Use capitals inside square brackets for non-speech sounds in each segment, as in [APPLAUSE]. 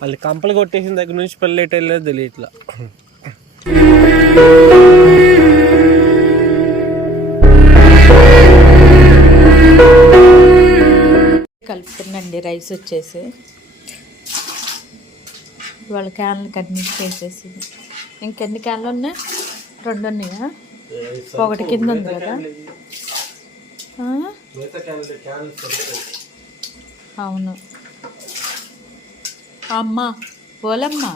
వాళ్ళు కంపలు కొట్టేసిన దగ్గర నుంచి పిల్లలు ఎటు వెళ్ళలేదు తెలియట్లా. కలుపుతుందండి రైస్ వచ్చేసి. వాళ్ళ క్యాన్లు కన్నించి వేసేసి ఇంకెన్ని క్యాన్లు ఉన్నాయి? రెండు ఉన్నాయా? ఒకటి కింద ఉంది కదా. ఆ? అవును. అమ్మా పోలమ్మా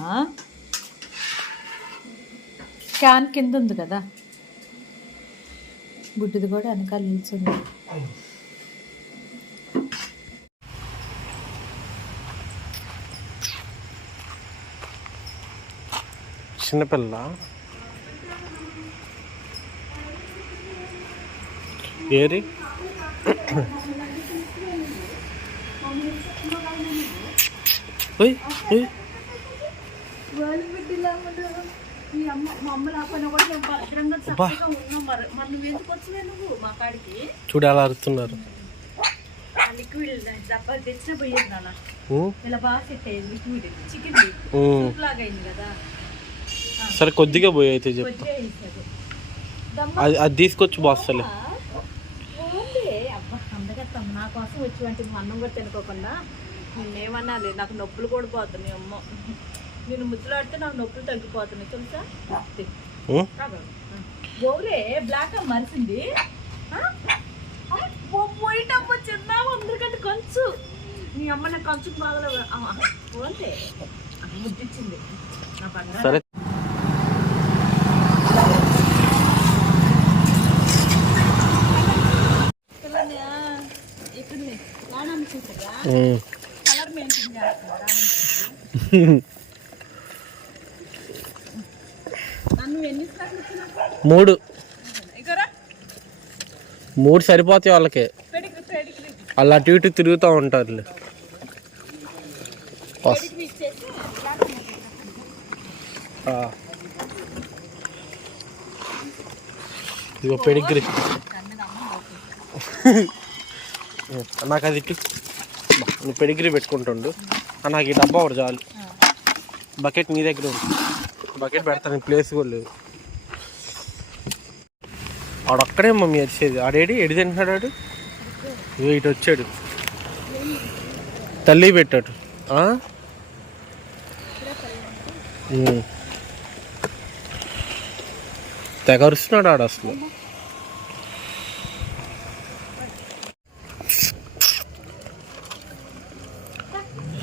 క్యాన్ కింద ఉంది కదా. గుడ్డిది కూడా వెనకాల నిల్చుంది. చిన్నపిల్ల. ఏరి? ఓయ్ ఓయ్ చూడు ఎలా అరుతున్నారు. సరే కొద్దిగా పోయి అయితే చెప్పు అది అది తీసుకొచ్చి బాస్తలే నా కోసం వచ్చి అన్నం కూడా తినుకోకుండా నేనేమనాలి నాకు నొప్పులు కూడా పోతున్నాయి అమ్మ. నేను ముద్దులాడితే నాకు నొప్పులు తగ్గిపోతున్నాయి తెలుసా? గౌరే బ్లాక్ మరిసింది. పోయిటమ్మ చిన్న అందరికంటే కంచు. నీ అమ్మ నా కంచుకు బాగా పోతే ముద్దిచ్చింది. నా సరే. ఇక్కడ రాణాన్ని చూసారా [LAUGHS] మూడు. మూడు సరిపోతాయి వాళ్ళకి. వాళ్ళు అటు ఇటు తిరుగుతూ ఉంటారు ఇగో పెడిగ్రీ [LAUGHS] నాకు అది ఇటు నువ్వు పెడిగిరి పెట్టుకుంటుండు. నాకు ఈ డబ్బా ఒకటి చాలు. బకెట్ నీ దగ్గర ఉంది. బకెట్ పెడతాను ప్లేస్ కూడా లేదు. ఆడొక్కడే మమ్మీ వచ్చేది ఆడేడి ఎడి తింటున్నాడు ఆడు? ఇటు వచ్చాడు. తల్లి పెట్టాడు. తెగరుస్తున్నాడు ఆడ ఆడు అసలు.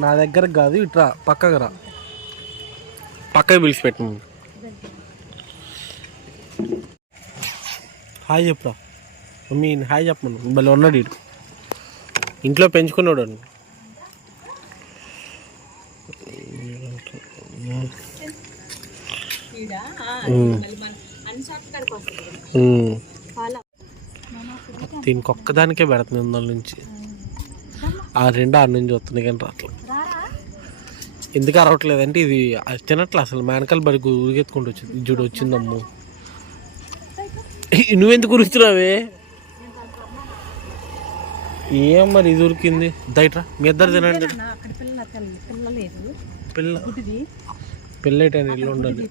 నా దగ్గర కాదు ఇట్రా పక్కకు రా. పక్కకి పిలిచి పెట్టు. హాయ్ చెప్పురా. మమ్మీ హాయ్ చెప్పమను. భలే ఉన్నాడు ఇడు ఇంట్లో పెంచుకున్నాడు. మళ్ళీ దీనికి ఒక్కదానికే పెడుతుంది నుంచి. ఆ రెండు ఆరు నుంచి వస్తున్నాయి కానీ రావట్లేదు ఎందుకు అరవట్లేదంటే ఇది తినట్లే అసలు. మేనకాల బడి ఉరిగెత్తుకుంటూ వచ్చింది. చూడు వచ్చిందమ్ము. నువ్వెందుకు ఉరుకుతున్నావే ఏం మరి ఇది ఉరికింది? దయట్రా మీ ఇద్దరు తినండి. పిల్ల పిల్లటని ఇల్లు ఉండాలి.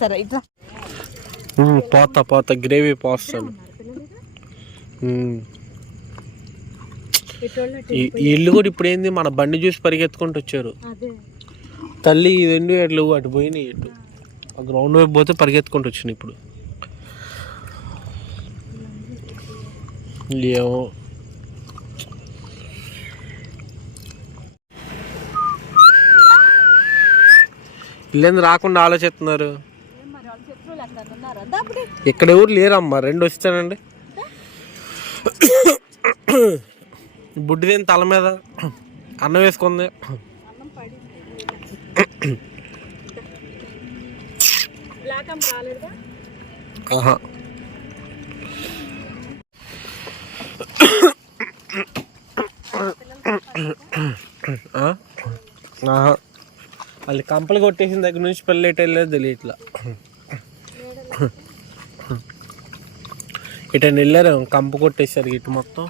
సరే ఇట్లా పోతా పోతా గ్రేవీ పోస్తాను ఇల్లు కూడా ఇప్పుడు ఏంది మన బండి చూసి పరిగెత్తుకుంటూ వచ్చారు. తల్లి రెండు ఎట్లు అటు పోయినాయి ఇటు. ఆ గ్రౌండ్ వైపు పోతే పరిగెత్తుకుంటూ వచ్చినాయి ఇప్పుడు. ఏమో. ఇల్లేంది రాకుండా ఆలోచిస్తున్నారు? ఇక్కడ ఎవరు లేరమ్మా రెండు వచ్చానండి బుడ్డిదేని తల మీద అన్నం వేసుకుంది. ఆహా. వాళ్ళు కంపలు కొట్టేసిన దగ్గర నుంచి పిల్ల ఎటు తెలియట్లా. ఇటు వెళ్ళారు కంపు కొట్టేసారు ఇటు మొత్తం.